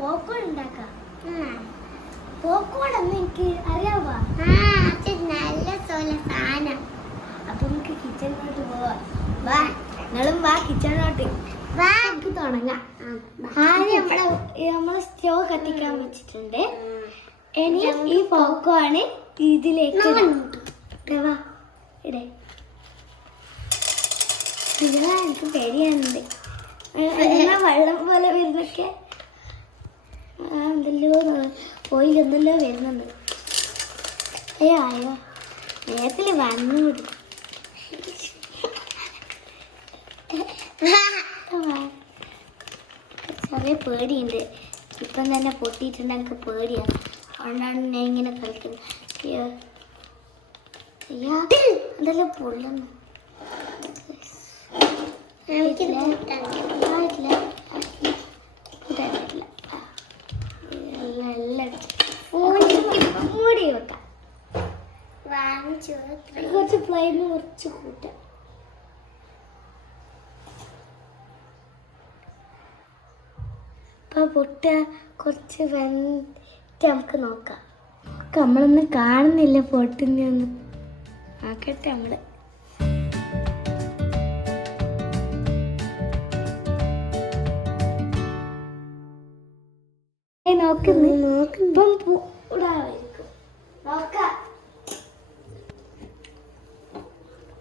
Popcorn ഉണ്ടാക്കാം. Popcorn എന്ന് എനിക്ക് അറിയാവാ. നല്ല സാധനം. അപ്പൊ നമുക്ക് കിച്ചണിലോട്ട് പോവാ. വാ, നിങ്ങളും വാ കിച്ചണിലോട്ട്. വാ, നമുക്ക് തുടങ്ങാം. ആദ്യം നമ്മള് സ്റ്റോ കത്തിക്കാൻ വെച്ചിട്ടുണ്ട്. ഇനി ഈ പോപ്കോൺ ഇതിലേക്ക് വാ ഇടേ. ഇതിലാ എനിക്ക് പേടിയാനുണ്ട്. വെള്ളം പോലെ വരുന്നൊക്കെ എന്തല്ലോ ഓയിലൊന്നല്ലോ വരുന്നുണ്ട്. അയ്യോ നേരത്തില് വന്നുകൂടി. ചെറിയ പേടിയുണ്ട്. ഇപ്പം തന്നെ പൊട്ടിയിട്ടുണ്ട്. എനിക്ക് പേടിയാണ്. അതുകൊണ്ടാണ് ഞാൻ ഇങ്ങനെ കളിക്കുന്നത്. അയ്യോ അതെല്ലാം പൊള്ളുന്നു. മൂടി വെക്കാം. കുറച്ച് ഫ്ലെയിം കുറച്ച് കൂട്ടാം. ഇപ്പൊ പൊട്ട കുറച്ച് വെന്ത് നമുക്ക് നോക്കാം. നമ്മളൊന്നും കാണുന്നില്ല പൊട്ടുന്നൊന്നും. നോക്കട്ടെ നമ്മള്. ഇപ്പം ചൂടാവായിരിക്കും. നോക്കാം.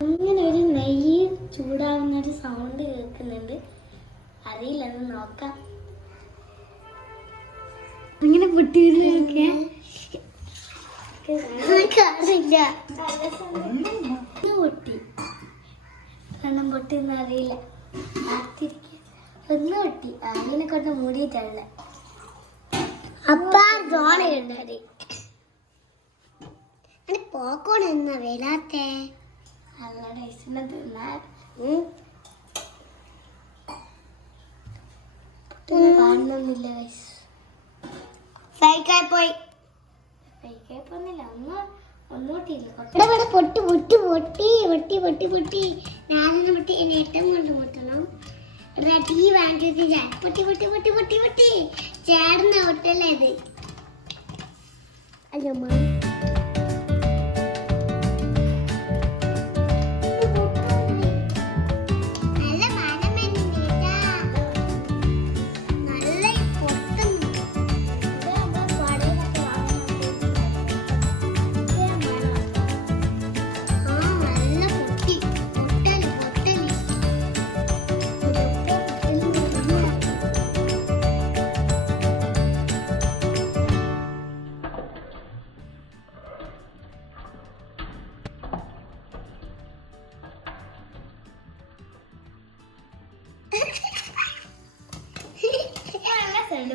ഇങ്ങനെ ഒരു നെയ്യ് ചൂടാവുന്ന ഒരു സൗണ്ട് കേൾക്കുന്നുണ്ട്. അറിയില്ലെന്ന് നോക്കാം. ഇങ്ങനെ പൊട്ടിയില്ല. പൊട്ടി എണ്ണം പൊട്ടിയൊന്നും അറിയില്ല. ഒന്ന് പൊട്ടി. അങ്ങനെ കൊണ്ട് മൂടിയിട്ടല്ല. പോക്കോൺ എന്നാ വരാത്തേ? നല്ല ടേസ്റ്റിനെ തിന്നാൽ കാണുന്നില്ല. പോയി പോന്നില്ല. ഒന്നുകൂട്ടിയില്ല. പൊട്ടി പൊട്ടി പൊട്ടി പൊട്ടി പൊട്ടി പൊട്ടി. ഞാനൊന്ന് പൊട്ടി നേട്ടം കൊണ്ട് പൊട്ടണം. റെഡി വാങ്ങിച്ചത് പൊട്ടി പൊട്ടി പൊട്ടി പൊട്ടി പൊട്ടി ചേർന്ന പൊട്ടല്ലേ ഇത്. അയ്യോ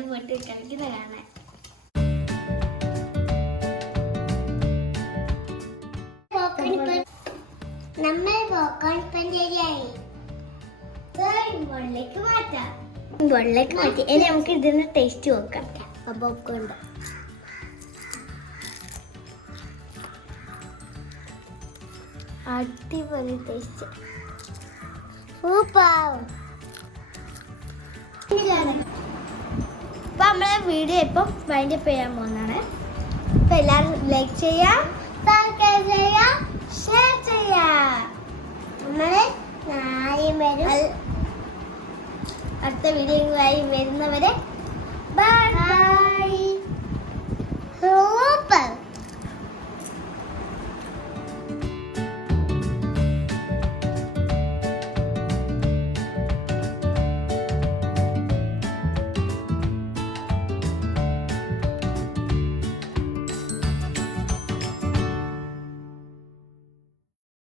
പോയിട്ട് കളിക്കുന്ന കാണാൻ. നമ്മൾ പോപ്കോൺ ഇപ്പം ശരിയായി. ബോളിലേക്ക് മാറ്റാം. ബോളിലേക്ക് മാറ്റി. ഇനി നമുക്ക് ഇതിന്റെ ടേസ്റ്റ് നോക്കാം. പോപ്കോൺ അടിപൊളി ടേസ്റ്റ്. സൂപ്പർ. അപ്പൊ നമ്മളെ വീഡിയോ ഇപ്പം വൈൻഡപ്പ് ചെയ്യാൻ പോകുന്നതാണ്. അപ്പൊ എല്ലാവരും ലൈക്ക് ചെയ്യാം, സബ്സ്ക്രൈബ് ചെയ്യാം, ഷെയർ ചെയ്യാം. നമ്മള് അടുത്ത വീഡിയോ വരുന്നവരെ ബൈ.